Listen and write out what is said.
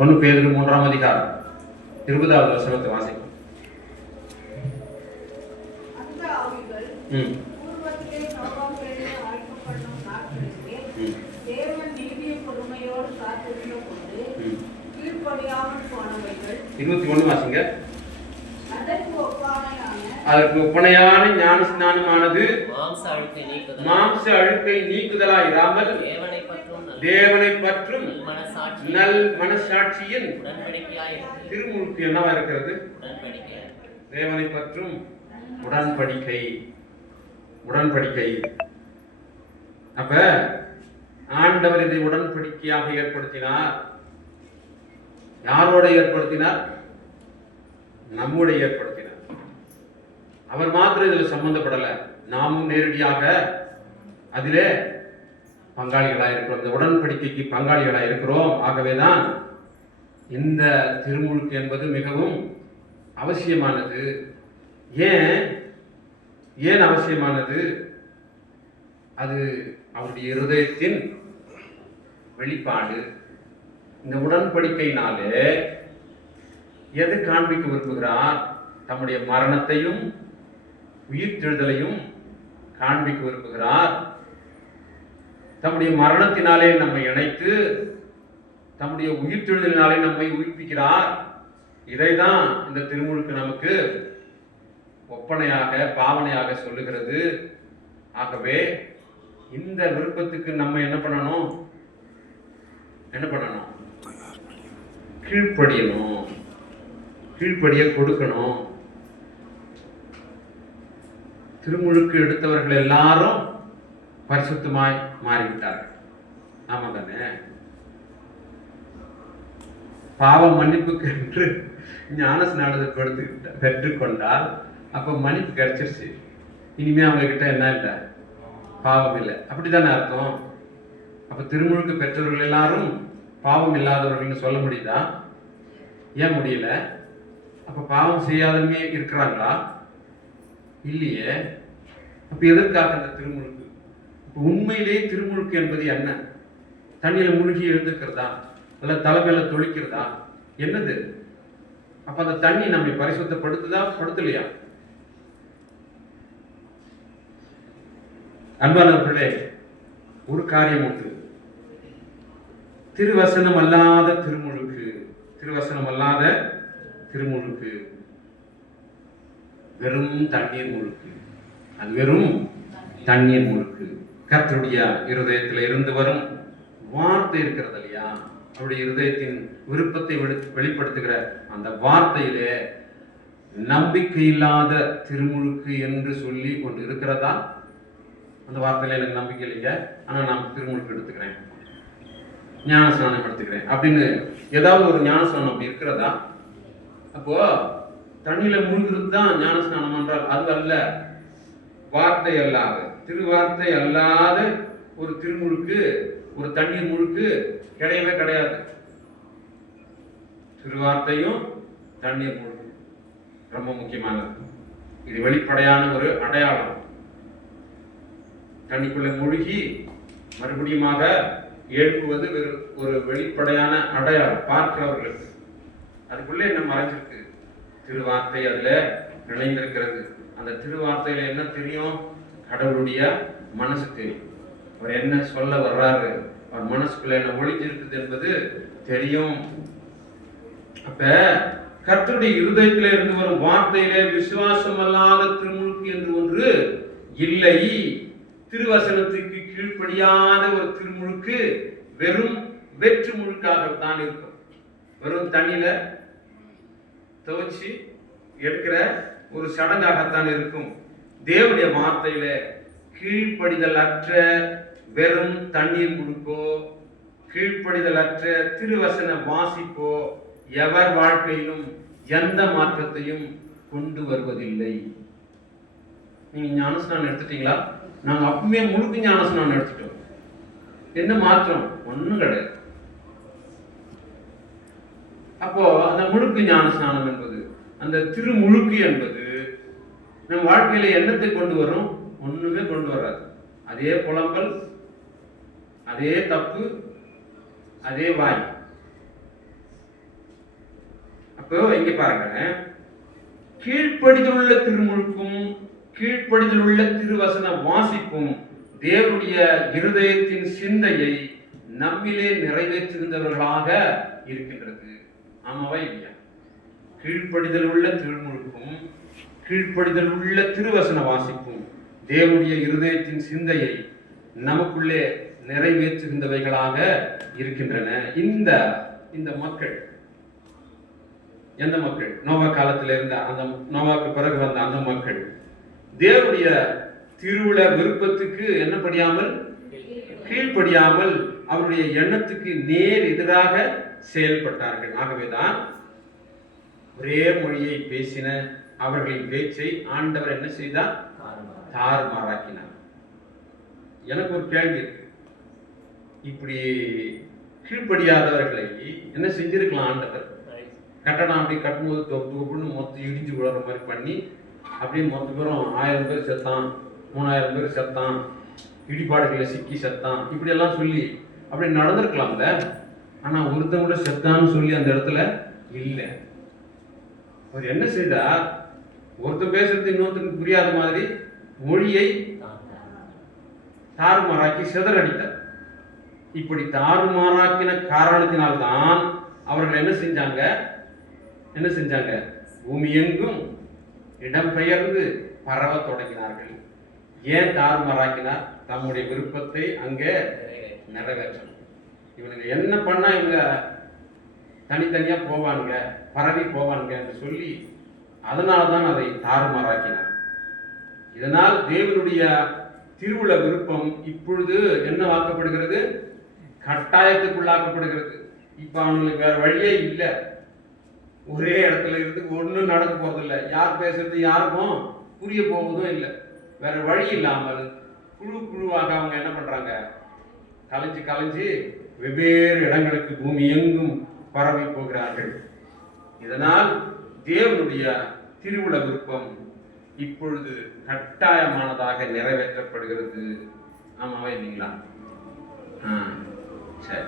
ஒன்று பேதுரு 3ஆம் அதிகாரம் 20வது வசனத்தை வாசிக்கும். வாசிங்க. அதற்கு ஒப்பனையான ஞான ஸ்நானமானது மாம்ச அழுக்கை நீக்குதலா இராமல் தேவனை பற்றும் நல் மனசாட்சியின் திருமுழுக்கு என்னவா இருக்கிறது? தேவனை பற்றும் உடன்படிக்கை. உடன்படிக்கை. அப்ப ஆண்டவர் இதை உடன்படிக்கையாக ஏற்படுத்தினார். யாரோட ஏற்படுத்தினார்? நம்மோட ஏற்படுத்தினார். அவர் மாத்திரம் இதில் சம்பந்தப்படல, நாமும் நேரடியாக அதிலே பங்காளிகளாக இருக்கிறோம். இந்த உடன்படிக்கைக்கு பங்காளிகளாக இருக்கிறோம். ஆகவேதான் இந்த திருமுழுக்கு என்பது மிகவும் அவசியமானது. ஏன் அவசியமானது? அது அவருடைய இருதயத்தின் வெளிப்பாடு. இந்த உடன்படிக்கையினாலே எது காண்பிக்க விரும்புகிறார்? தம்முடைய மரணத்தையும் உயிர்த்தெழுதலையும் காண்பிக்க விரும்புகிறார். தம்முடைய மரணத்தினாலே நம்மை இணைத்து தம்முடைய உயிர்த்தெழுதலினாலே நம்மை உயிர்ப்பிக்கிறார். இதைதான் இந்த திருமுழுக்கு நமக்கு ஒப்பனையாக பாவனையாக சொல்லுகிறது. ஆகவே இந்த விருப்பத்துக்கு நம்ம என்ன பண்ணணும்? கீழ்ப்படியணும். கீழ்ப்படிய கொடுக்கணும். திருமுழுக்கு எடுத்தவர்கள் எல்லாரும் பரிசுத்தமாய் மாறிவிட்டார்கள். ஆமா தானே? பாவ மன்னிப்புக்கு என்று ஞான ஸ்நானத்தை பெற்றுக்கொண்டால் அப்ப மன்னிப்பு கிடைச்சிருச்சு. இனிமே அவங்க கிட்ட என்ன இல்லை? பாவம் இல்லை. அப்படித்தானே அர்த்தம்? அப்ப திருமுழுக்கு பெற்றவர்கள் எல்லாரும் பாவம் இல்லாதவர்கள்னு சொல்ல முடியுதா? ஏன் முடியல? அப்ப பாவம் செய்யாதமே இருக்கிறாங்களா? இல்லையே. அப்ப எதற்காக இந்த திருமுழுக்கு? உண்மையிலேயே திருமுழுக்கு என்பது என்ன? தண்ணியில மூழ்கி எழுந்துக்கிறதா, அல்ல தலைமையில தொழிக்கிறதா? என்னது? அப்ப அந்த தண்ணி நம்மை பரிசுத்தப்படுத்துதா, படுத்தலையா? அன்பானவர்களே, ஒரு காரியம் உண்டு. திருவசனம் அல்லாத திருமுழுக்கு, திருவசனம் அல்லாத திருமுழுக்கு வெறும் தண்ணீர் முழுக்கு. அது வெறும் தண்ணீர் முழுக்கு. கர்த்தருடைய இருதயத்தில் இருந்து வரும் வார்த்தை இருக்கிறது இல்லையா? அவருடைய இருதயத்தின் விருப்பத்தை வெளிப்படுத்துகிற அந்த வார்த்தையிலே நம்பிக்கை இல்லாத திருமுழுக்கு என்று சொல்லி கொண்டு இருக்கிறதா? அந்த வார்த்தையில எனக்கு நம்பிக்கை இல்லைங்க, ஆனா நான் திருமுழுக்கு எடுத்துக்கிறேன், ஞான ஸ்நானம் எடுத்துக்கிறேன் அப்படின்னு ஏதாவது ஒரு ஞான ஸ்நானம் அப்படி இருக்கிறதா? அப்போ தண்ணியில மூழ்கிறது தான் ஞான ஸ்நானம் என்றால் அது அல்ல. வார்த்தை அல்லாத, திருவார்த்தை அல்லாத ஒரு திருமுழுக்கு, ஒரு தண்ணீர் முழுக்கு கிடையவே கிடையாது. திருவார்த்தையும் தண்ணீர் முழுக்கு ரொம்ப முக்கியமானது. இது வெளிப்படையான ஒரு அடையாளம். தண்ணிக்குள்ள மூழ்கி மறுபடியும் எழுப்புவது ஒரு வெளிப்படையான அடையாளம் பார்க்கிறவர்களுக்கு. அதுக்குள்ளே என்ன மறைஞ்சிருக்கு? திருவார்த்தை அதுல நினைந்திருக்கிறது. அந்த திருவார்த்தையில என்ன தெரியும்? கடவுளுடைய மனசு தெரியும். அவர் என்ன சொல்ல வர்றாரு, அவர் மனசுக்குள்ள என்ன ஒளிஞ்சிருக்குது என்பது தெரியும். அப்ப கர்த்தருடைய இருதயத்திலே இருந்து வரும் வார்த்தையிலே விசுவாசம் அல்லாத திருமுழுக்கு என்று ஒன்று இல்லை. திருவசனத்துக்கு கீழ்ப்படியாத ஒரு திருமுழுக்கு வெறும் வெற்று முழுக்காகத்தான் இருக்கும். வெறும் தண்ணியில துவச்சி எடுக்கிற ஒரு சடங்காகத்தான் இருக்கும். தேவனுடைய வார்த்தையில கீழ்ப்படிதல் அற்ற வெறும் தண்ணீர் முழுக்கோ, கீழ்ப்படிதல் அற்ற திருவசன வாசிப்போ எவர் வாழ்க்கையிலும் எந்த மாற்றத்தையும் கொண்டு வருவதில்லை. நீங்க ஞானஸ்நானம் எடுத்துட்டீங்களா? நாங்க அப்பவே முழுக்க ஞானஸ்நானம் எடுத்துட்டோம். என்ன மாற்றம்? ஒண்ணும் கிடையாது. அப்போ அந்த முழுக்கு ஞானஸ்நானம் என்பது, அந்த திருமுழுக்கு என்பது நம் வாழ்க்கையில என்னத்தை கொண்டு வரும்? ஒண்ணுமே கொண்டு வராது. அதே புலம்பல், அதே தப்பு, அதே வாய். அப்போ இங்க பாருங்க, கீழ்ப்படிதல் உள்ள திருமுழுக்கும் கீழ்ப்படிதல் உள்ள திருவசன வாசிப்பும் தேவனுடைய இருதயத்தின் சிந்தையை நம்மிலே நிறைவேற்றுகின்றவர்களாக இருக்கின்றது. ஆமாவா இல்லையா? கீழ்ப்படிதல் உள்ள திருமுழுக்கும் கீழ்ப்படிதல் உள்ள திருவசன வாசிப்பும் தேவனுடைய இருதயத்தின் சிந்தையை நமக்குள்ளே நிறைவேற்றுகின்றவைகளாக இருக்கின்றன. இந்த மக்கள் எந்த மக்கள்? நோவா காலத்தில் இருந்த அந்த நோவாக்கு பிறகு வந்த அந்த மக்கள் தேவனுடைய திருவுள விருப்பத்துக்கு என்னப்படியாமல் கீழ்ப்படியாமல் அவருடைய எண்ணத்துக்கு நேர் எதிராக செயல்பட்டார்கள். ஆகவேதான் ஒரே மொழியை பேசின அவர்களின் பேச்சை ஆண்டவர் என்ன செய்தார்? தாறுமாறாக்கினார். எனக்கு ஒரு கேள்வி இருக்கு. இப்படி கீழ்ப்படியாதவர்களை என்ன செஞ்சிருக்கலாம் ஆண்டவர்? கட்டணம் அப்படி கட்டும்போது தொப்புன்னு மொத்தம் இடிஞ்சு விழுற மாதிரி பண்ணி அப்படியே மொத்த பேரும் 1000 பேர் செத்தான், 3000 பேர் செத்தான், இடிபாடுகளை சிக்கி செத்தான், இப்படி எல்லாம் சொல்லி அப்படி நடந்திருக்கலாம்ல. ஆனா ஒருத்தன் கூட செத்தான்னு சொல்லி அந்த இடத்துல இல்லை. அவர் என்ன செய்தார்? ஒருத்தர் பேசுறது இன்னொருத்தருக்கு புரியாத மாதிரி மொழியை தாறுமாறாக்கி சிதறடித்தார். இப்படி தாறுமாறாக்கின காரணத்தினால்தான் அவர்கள் என்ன செஞ்சாங்க? பூமி எங்கும் இடம்பெயர்ந்து பரவ தொடங்கினார்கள். ஏன் தாறுமாறாக்கினார்? தம்முடைய விருப்பத்தை அங்கே நிறைவேற்றணும். இவனுங்க என்ன பண்ணா இவங்க தனித்தனியா போவானுங்க, பரவி போவானுங்க என்று சொல்லி அதனால்தான் அதை தாறுமாறாக்கினார். இதனால் தேவனுடைய திருவுள விருப்பம் இப்பொழுது என்ன வாக்கப்படுகிறது? கட்டாயத்துக்குள்ளாக்கப்படுகிறது. இப்ப அவங்களுக்கு வேற வழியே இல்லை. ஒரே இடத்துல இருந்து ஒன்றும் நடக்க போறதில்லை. யார் பேசுறது யாருக்கும் புரிய போவதும் இல்லை. வேற வழி இல்லாமல் குழுவாக அவங்க என்ன பண்றாங்க? கலைஞ்சு வெவ்வேறு இடங்களுக்கு பூமி எங்கும் பரவி போகிறார்கள். இதனால் தேவனுடைய திருவுள விருப்பம் இப்பொழுது கட்டாயமானதாக நிறைவேற்றப்படுகிறது. ஆமாவா இல்லைங்களா? சரி.